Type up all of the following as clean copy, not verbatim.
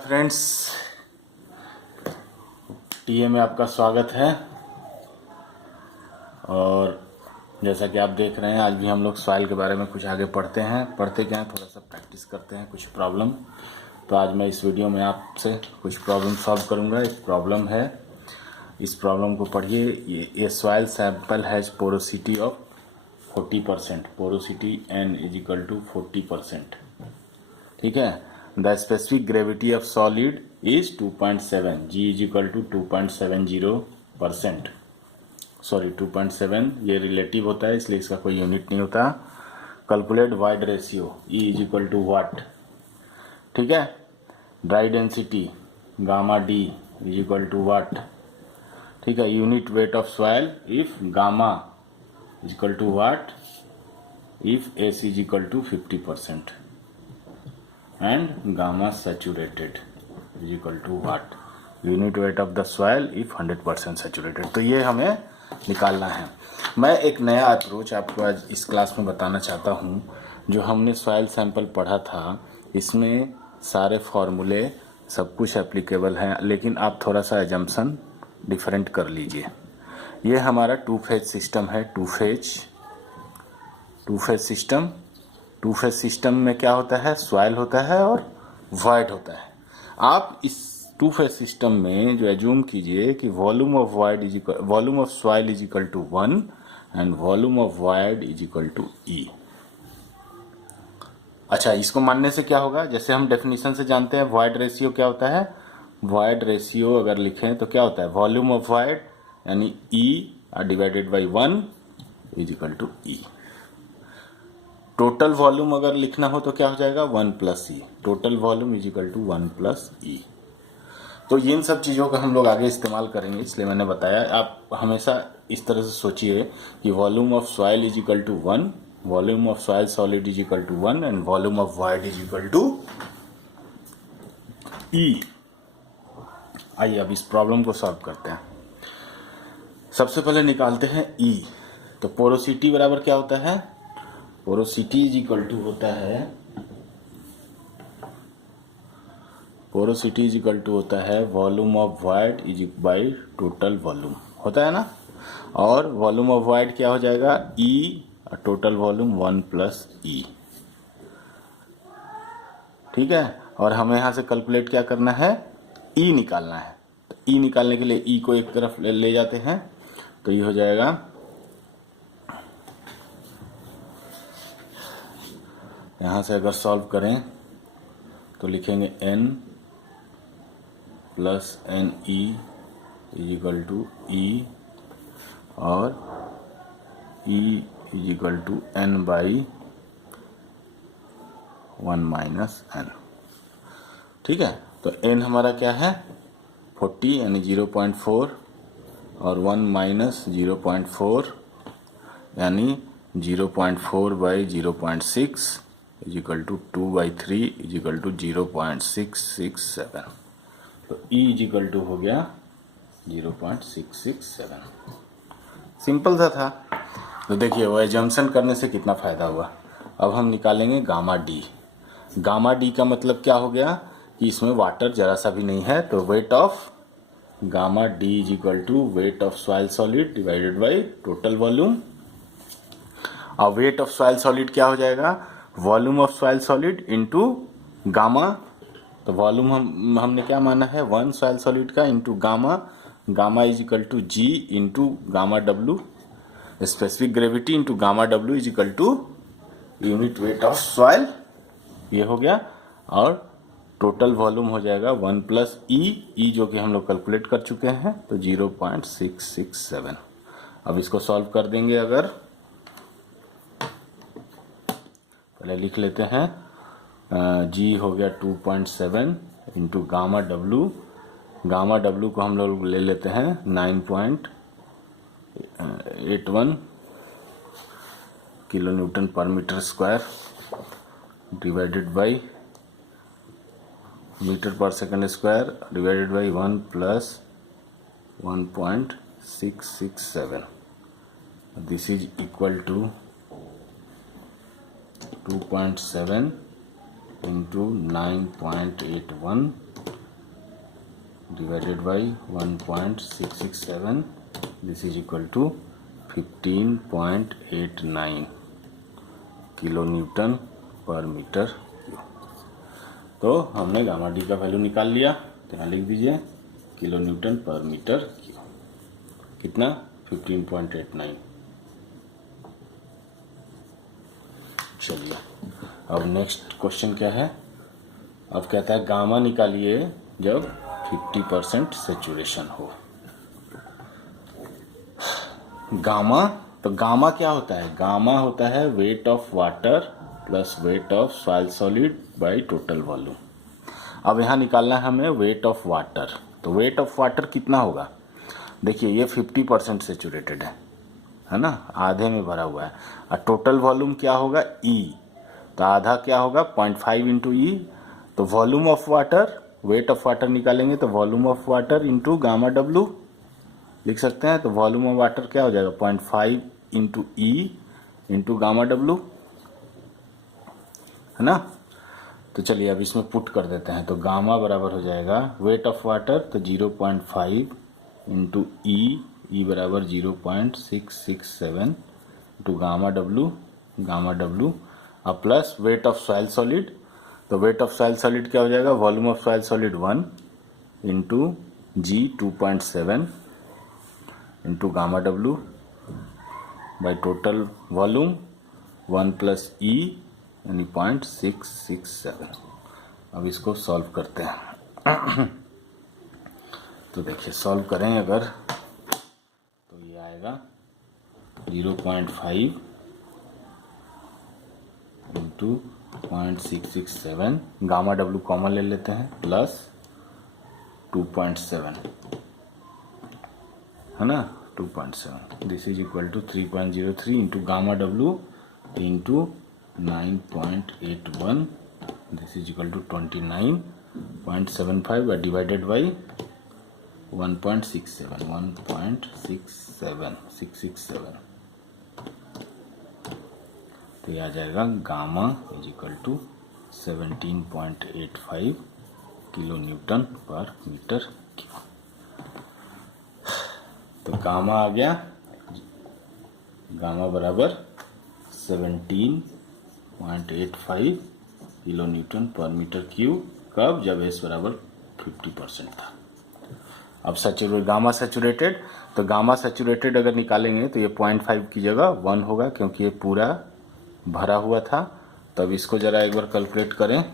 Friends, TA में आपका स्वागत है। और जैसा कि आप देख रहे हैं, आज भी हम लोग सॉइल के बारे में कुछ आगे पढ़ते क्या हैं, थोड़ा सा प्रैक्टिस करते हैं कुछ प्रॉब्लम। तो आज मैं इस वीडियो में आपसे कुछ प्रॉब्लम सॉल्व करूंगा। एक प्रॉब्लम है, इस प्रॉब्लम को पढ़िए। ये soil sample has porosity of 40%, porosity N = 40%। ठीक है। The specific gravity of solid is 2.7, G = 2.70%। Sorry 2.7 ये रिलेटिव होता है, इसलिए इसका कोई यूनिट नहीं होता। Calculate void ratio, E = what. ठीक है। Dry density gamma D = what. ठीक है। Unit weight of soil if gamma = what, if S = 50% and gamma saturated = watt, unit weight of the soil if 100% saturated। तो ये हमें निकालना है। मैं एक नया अप्रोच आपको आज इस क्लास में बताना चाहता हूँ। जो हमने सॉइल सैंपल पढ़ा था, इसमें सारे फॉर्मूले सब कुछ एप्लीकेबल हैं, लेकिन आप थोड़ा सा एजम्पशन डिफरेंट कर लीजिए। ये हमारा टू फेज सिस्टम है। टू फेज सिस्टम में क्या होता है, सॉइल होता है और वॉइड होता है। आप इस टू फेज सिस्टम में जो एज्यूम कीजिए कि volume of soil = 1 and volume of void = E। अच्छा, इसको मानने से क्या होगा, जैसे हम डेफिनेशन से जानते हैं वॉइड रेशियो क्या होता है। वॉइड रेशियो अगर लिखें तो क्या होता है, वॉल्यूम ऑफ वॉइड यानी E / 1 = E। टोटल वॉल्यूम अगर लिखना हो तो क्या हो जाएगा, 1 + E। Total volume = 1 + E। तो इन सब चीज़ों का हम लोग आगे इस्तेमाल करेंगे, इसलिए मैंने बताया। आप हमेशा इस तरह से सोचिए कि volume of soil = 1, volume of soil solid = 1 and volume of void = E। आइए अब इस प्रॉब्लम को सॉल्व करते हैं। सबसे पहले निकालते हैं E। तो पोरोसिटी बराबर क्या होता है, पोरोसिटी = होता है volume of void by total volume, होता है ना। और वॉल्यूम ऑफ वॉइड क्या हो जाएगा, E और टोटल वॉल्यूम 1 + E। ठीक है। और हमें यहाँ से कैलकुलेट क्या करना है, E निकालना है। तो E निकालने के लिए E को एक तरफ ले जाते हैं, तो ये हो जाएगा, यहाँ से अगर सॉल्व करें तो लिखेंगे N + NE = E और E = N/1 - N। ठीक है। तो N हमारा क्या है, 40 यानी 0.4 और 1 - 0.4 यानी 0.4 / 0.6 = 2/3 = 0.667। तो E = हो गया 0.667। सिंपल सा था। तो देखिए वो एजम्पशन करने से कितना फ़ायदा हुआ। अब हम निकालेंगे गामा D। गामा D का मतलब क्या हो गया कि इसमें वाटर जरा सा भी नहीं है। तो weight of gamma D = wait of soil solid divided by total volume. और वेट ऑफ सॉइल सॉलिड क्या हो जाएगा, volume of soil solid into gamma. तो वॉल्यूम हमने क्या माना है, 1 सॉइल सॉलिड का into gamma. Gamma = G into gamma W। Specific gravity into gamma W = unit weight of soil. ये हो गया। और टोटल वॉल्यूम हो जाएगा 1 + E जो कि हम लोग कैलकुलेट कर चुके हैं, तो 0.667। अब इसको सॉल्व कर देंगे। अगर पहले लिख लेते हैं, G हो गया 2.7 into gamma W। Gamma W को हम लोग ले लेते हैं 9.81 kN/m² divided by m/s² divided by 1 + 1.667। This is equal to 2.7 into 9.81 divided by 1.667, this is equal to 15.89 kilo newton per metre cube. तो हमने गामा डी का वैल्यू निकाल लिया, तो यहाँ लिख दीजिए kilo newton per metre cube, कितना 15.89। चलिए अब नेक्स्ट क्वेश्चन क्या है, अब कहता है गामा निकालिए जब 50% सेचुरेशन हो। गामा, तो गामा क्या होता है, गामा होता है wait of water plus weight of soil solid by total volume. अब यहाँ निकालना है हमें वेट ऑफ वाटर, तो वेट ऑफ वाटर कितना होगा, देखिए ये 50% सेचुरेटेड है ना, आधे में भरा हुआ है, और टोटल वॉल्यूम क्या होगा E, तो आधा क्या होगा 0.5 इंटू ई, तो volume of water, wait of water निकालेंगे तो volume of water into gamma W लिख सकते हैं, तो वॉल्यूम ऑफ वाटर क्या हो जाएगा 0.5 into E into gamma W, है ना। तो चलिए अब इसमें पुट कर देते हैं, तो गामा बराबर हो जाएगा वेट ऑफ वाटर तो 0.5 इंटू ई बराबर 0.667 इंटू गामा डब्लू अब plus weight of soil solid, तो वेट ऑफ सॉइल सॉलिड क्या हो जाएगा, volume of soil solid 1 into G 2.7 into gamma डब्लू by total volume 1 plus e यानी 0.667। अब इसको सॉल्व करते हैं। तो देखिए सॉल्व करें अगर, तो ये आएगा 0.5 इंटू 0.667, गामा डब्लू कॉमन ले लेते हैं, प्लस 2.7 है ना, 2.7, this is equal to 3.03 into gamma W into 9.81, this is equal to 29.75 divided by 1.67, तो ये आ जाएगा gamma is equal to 17.85 kilo newton per metre cube. तो गामा आ गया, गामा बराबर 17.85 kilo newton per metre cube, कब, जब एस बराबर 50% था। अब गामा सैचुरेटेड, तो गामा सैचुरेटेड अगर निकालेंगे तो ये 0.5 की जगह 1 होगा, क्योंकि ये पूरा भरा हुआ था। तब इसको जरा एक बार कैलकुलेट करें,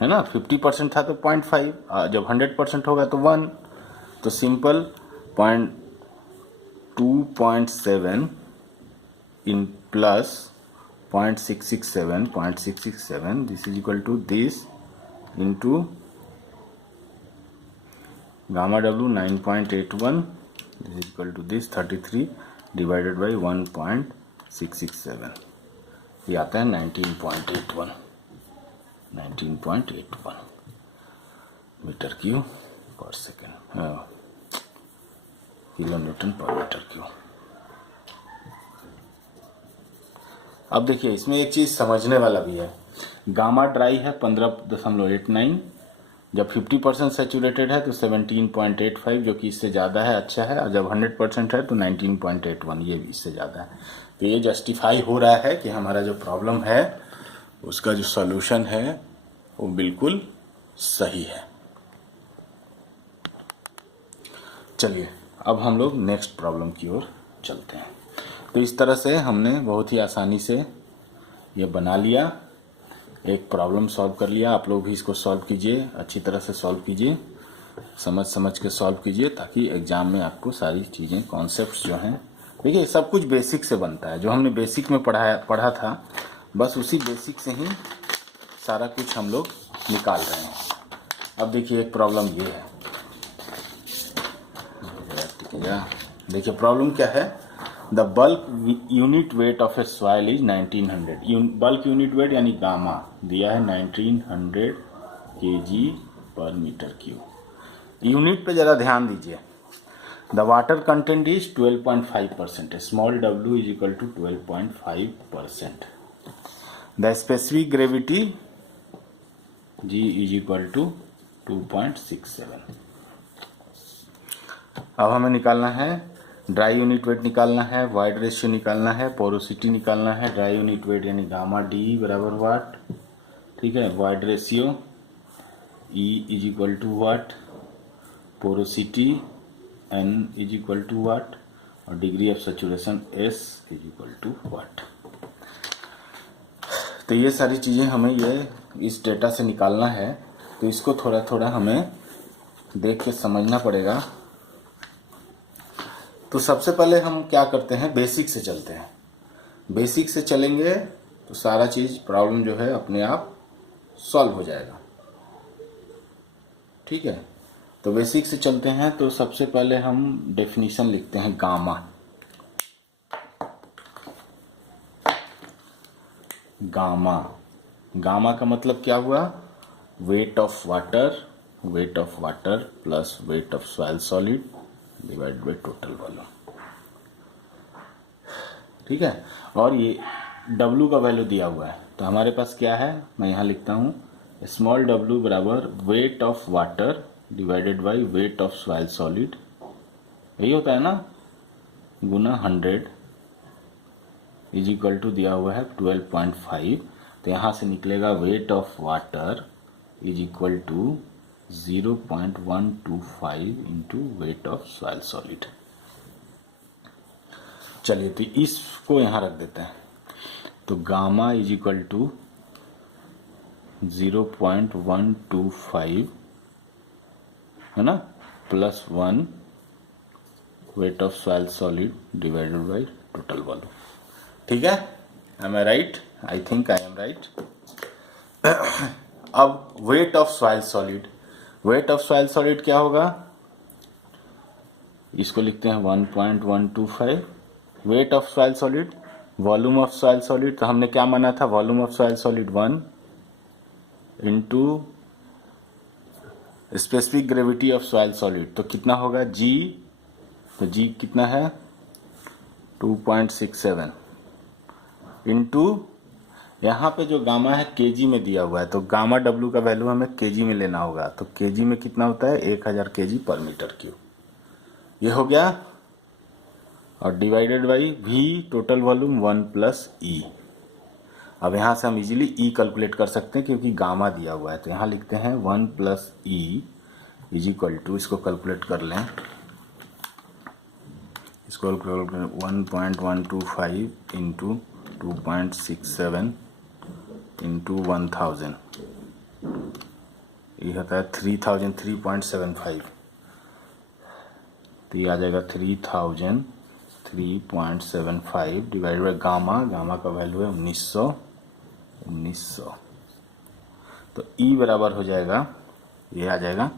है ना, 50% था तो 0.5, जब 100% होगा तो 1, तो सिंपल 2.7 इन plus 0.667, this is equal to this into gamma W 9.81, this is equal to this 33 divided by 1.667, ये आता है 19.81 metre cube per second, kilo newton per metre cube. अब देखिए इसमें एक चीज़ समझने वाला भी है, गामा ड्राई है 15.89, जब 50% सेचुरेटेड है तो 17.85, जो कि इससे ज़्यादा है, अच्छा है, और जब 100% है तो 19.81, ये भी इससे ज़्यादा है। तो ये जस्टिफाई हो रहा है कि हमारा जो प्रॉब्लम है उसका जो सॉल्यूशन है वो बिल्कुल सही है। चलिए अब हम लोग नेक्स्ट प्रॉब्लम की ओर चलते हैं। तो इस तरह से हमने बहुत ही आसानी से ये बना लिया, एक प्रॉब्लम सॉल्व कर लिया। आप लोग भी इसको सॉल्व कीजिए, अच्छी तरह से सॉल्व कीजिए, समझ के सॉल्व कीजिए, ताकि एग्ज़ाम में आपको सारी चीज़ें, कॉन्सेप्ट्स जो हैं, देखिए सब कुछ बेसिक से बनता है, जो हमने बेसिक में पढ़ा था, बस उसी बेसिक से ही सारा कुछ हम लोग निकाल रहे हैं। अब देखिए एक प्रॉब्लम ये है, देखिए प्रॉब्लम क्या है, the bulk unit weight of A soil is 1900, bulk unit weight यानी गामा दिया है 1900 kg पर मीटर क्यूब। यूनिट पे ज़रा ध्यान दीजिए। The water content is 12.5%, small w is equal to 12.5%। The specific gravity g is equal to 2.67। अब हमें निकालना है ड्राई यूनिट वेट निकालना है, वाइड रेशियो निकालना है, पोरोसिटी निकालना है। ड्राई यूनिट वेट यानी गामा डी बराबर वाट, ठीक है। Void ratio E is equal to what, porosity N is equal to what, और degree of saturation S is equal to what. तो ये सारी चीज़ें हमें ये इस डेटा से निकालना है, तो इसको थोड़ा थोड़ा हमें देख के समझना पड़ेगा। तो सबसे पहले हम क्या करते हैं, बेसिक से चलते हैं। बेसिक से चलेंगे तो सारा चीज़ प्रॉब्लम जो है अपने आप सॉल्व हो जाएगा, ठीक है। तो बेसिक से चलते हैं। तो सबसे पहले हम डेफिनेशन लिखते हैं गामा। गामा गामा का मतलब क्या हुआ, wait of water plus weight of soil solid divide by total volume, ठीक है। और ये W का वैल्यू दिया हुआ है, तो हमारे पास क्या है, मैं यहाँ लिखता हूँ स्मॉल w बराबर weight of water divided by wait of soil solid, यही होता है ना, गुना 100 इज इक्वल टू दिया हुआ है 12.5। तो यहाँ से निकलेगा weight of water is equal to 0.125 into weight of soil solid. चलिए तो इसको यहाँ रख देते हैं। तो गामा इज इक्वल टू 0.125 है ना, plus 1 weight of soil solid divided by total volume, ठीक है। Am I right? I think I am right. अब weight of soil solid, weight of soil solid क्या होगा, इसको लिखते हैं 1.125 weight of soil solid. Volume of soil solid, तो हमने क्या माना था, volume of soil solid 1 into specific gravity of soil solid, तो कितना होगा G, तो G कितना है 2.67 इंटू यहाँ पे जो गामा है केजी में दिया हुआ है, तो गामा W का वैल्यू हमें केजी में लेना होगा। तो केजी में कितना होता है 1000 केजी पर मीटर क्यूब, ये हो गया। और divided by V total volume 1 plus E। अब यहाँ से हम इजीली E कैलकुलेट कर सकते हैं क्योंकि गामा दिया हुआ है, तो यहाँ लिखते हैं 1 plus E is equal to, इसको कैलकुलेट कर लें, इसको 1.125 इंटू 2.67 इंटू 1000, ये होता है 3003.75। तो ये आ जाएगा 3003.75 डिवाइड बाई गामा, गामा का वैल्यू है 1900। तो E बराबर हो जाएगा, ये आ जाएगा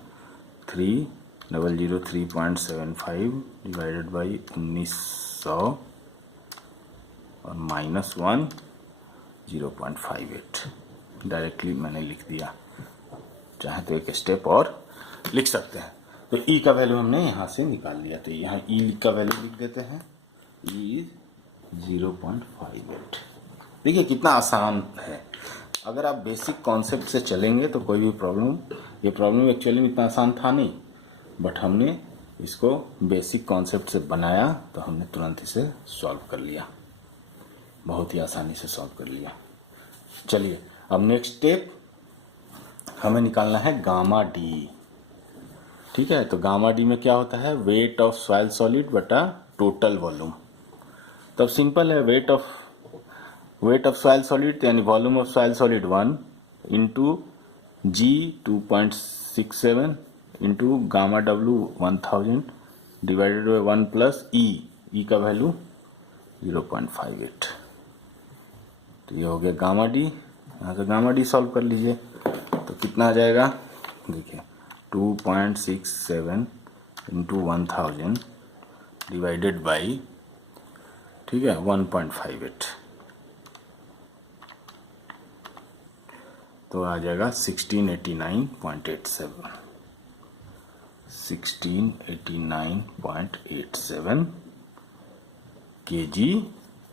3003.75 डिवाइडेड बाई 1900 और माइनस 1 0.58। डायरेक्टली मैंने लिख दिया, चाहे तो एक स्टेप और लिख सकते हैं। तो E का वैल्यू हमने यहाँ से निकाल लिया, तो यहाँ E का वैल्यू लिख देते हैं, E इज 0.58। देखिए कितना आसान है। अगर आप बेसिक कॉन्सेप्ट से चलेंगे तो कोई भी प्रॉब्लम, ये प्रॉब्लम एक्चुअली में इतना आसान था नहीं, बट हमने इसको बेसिक कॉन्सेप्ट से बनाया तो हमने तुरंत इसे सॉल्व कर लिया, बहुत ही आसानी से सॉल्व कर लिया। चलिए अब नेक्स्ट स्टेप हमें निकालना है गामा डी, ठीक है। तो गामा डी में क्या होता है, वेट ऑफ सॉइल सॉलिड बटा टोटल वॉल्यूम। तब सिंपल है, वेट ऑफ सॉइल सॉलिड यानी volume of soil solid 1 into G 2.67 into gamma W 1000 divided by 1 plus E का वैल्यू 0.58। तो ये हो गया गामा डी। यहाँ से गामा डी सॉल्व कर लीजिए, तो कितना आ जाएगा, देखिए 2.67 इंटू 1000 डिवाइडेड बाई, ठीक है, 1.58, तो आ जाएगा 1689.87 kg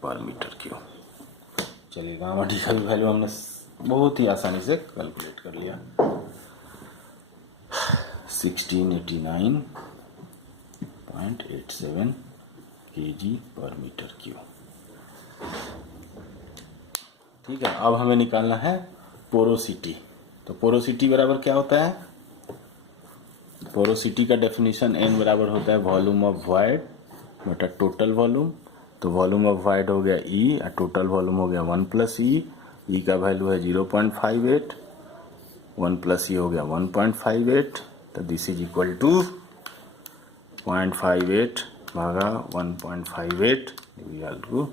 पर मीटर क्यूब। चलिए गामा डी का वैल्यू हमने बहुत ही आसानी से कैलकुलेट कर लिया। 1689.87 kg/m³। ठीक है, अब हमें निकालना है पोरोसिटी। तो पोरोसिटी बराबर क्या होता है? पोरोसिटी का डेफिनेशन n बराबर होता है वॉल्यूम ऑफ वॉइड बटा टोटल वॉल्यूम। तो वॉल्यूम ऑफ वॉइड हो गया E और टोटल वॉल्यूम हो गया 1 + E। E का वैल्यू है 0.58, 1 + E हो गया 1.58। तो दिस इज इक्वल टू 0.58 भागा 1.58 इक्वल टू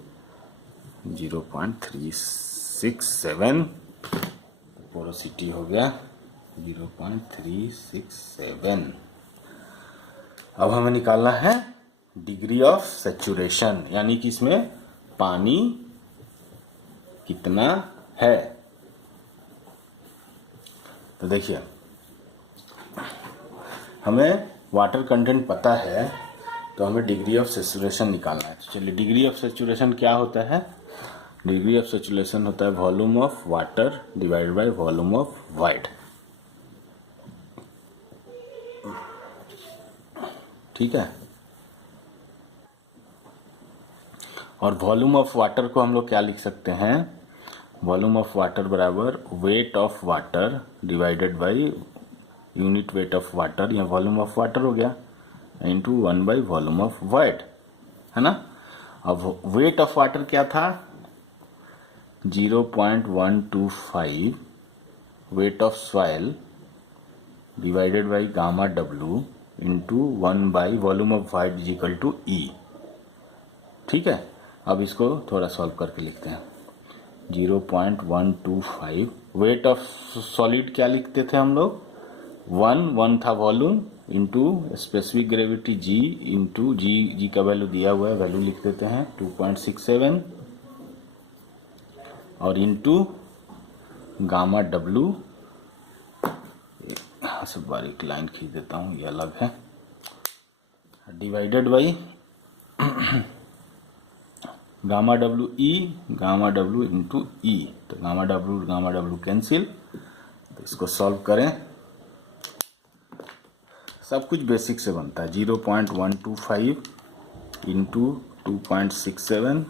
0.367। पोरोसिटी हो गया 0.367। अब हमें निकालना है डिग्री ऑफ सैचुरेशन, यानी कि इसमें पानी कितना है। तो देखिए, हमें वाटर कंटेंट पता है तो हमें डिग्री ऑफ सैचुरेशन निकालना है। तो चलिए, डिग्री ऑफ सैचुरेशन क्या होता है? डिग्री ऑफ सैचुरेशन होता है volume of water divided bye volume of void. ठीक है, और वॉल्यूम ऑफ वाटर को हम लोग क्या लिख सकते हैं? वॉल्यूम ऑफ वाटर बराबर weight of water divided by unit weight of water, या वॉल्यूम ऑफ वाटर हो गया, into 1 by volume of void, है ना। अब वेट ऑफ वाटर क्या था? 0.125 weight of soil divided by gamma W into 1 by volume of void is equal to E। ठीक है, अब इसको थोड़ा सॉल्व करके लिखते हैं। 0.125 वेट ऑफ सॉलिड क्या लिखते थे हम लोग? 1 था volume into specific gravity G into G का वैल्यू दिया हुआ है, वैल्यू लिख देते हैं 2.67 और इंटू गामा W। यहाँ से बारीक लाइन खींच देता हूँ, ये अलग है, divided by gamma W into E। तो गामा W कैंसिल। तो इसको सॉल्व करें, सब कुछ बेसिक से बनता है। 0.125 इंटू 2.67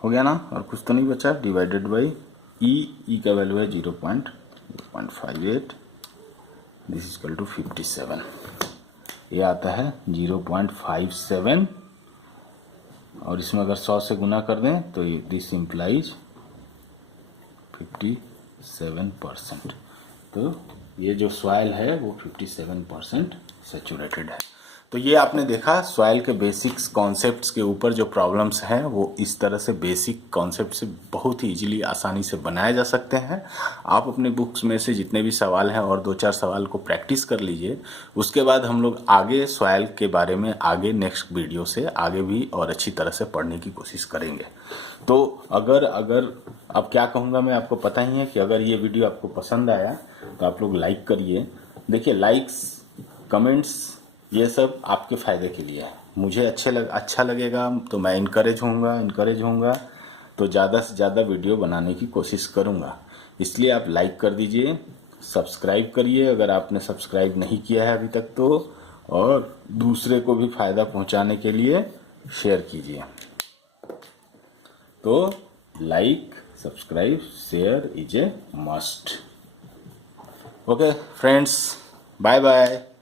हो गया ना, और कुछ तो नहीं बचा, डिवाइडेड बाई E का वैल्यू है 0.58, दिस इज इक्वल टू 57। ये आता है 0.57, और इसमें अगर 100 से गुना कर दें तो दिस इम्प्लाइज 57%। तो ये जो सॉइल है वो 57% सैचुरेटेड है। तो ये आपने देखा, सॉइल के बेसिक्स कॉन्सेप्ट्स के ऊपर जो प्रॉब्लम्स हैं वो इस तरह से बेसिक कॉन्सेप्ट से बहुत ही इजीली आसानी से बनाए जा सकते हैं। आप अपने बुक्स में से जितने भी सवाल हैं और 2-4 सवाल को प्रैक्टिस कर लीजिए। उसके बाद हम लोग आगे सॉइल के बारे में आगे नेक्स्ट वीडियो से आगे भी और अच्छी तरह से पढ़ने की कोशिश करेंगे। तो अगर अब क्या कहूँगा मैं, आपको पता ही है कि अगर ये वीडियो आपको पसंद आया तो आप लोग लाइक करिए। देखिए, लाइक्स कमेंट्स ये सब आपके फ़ायदे के लिए है। मुझे अच्छा लगेगा तो मैं इनकरेज होऊंगा तो ज़्यादा से ज़्यादा वीडियो बनाने की कोशिश करूँगा। इसलिए आप लाइक कर दीजिए, सब्सक्राइब करिए अगर आपने सब्सक्राइब नहीं किया है अभी तक तो, और दूसरे को भी फ़ायदा पहुँचाने के लिए शेयर कीजिए। तो like, subscribe, share is a must. Okay friends, bye bye.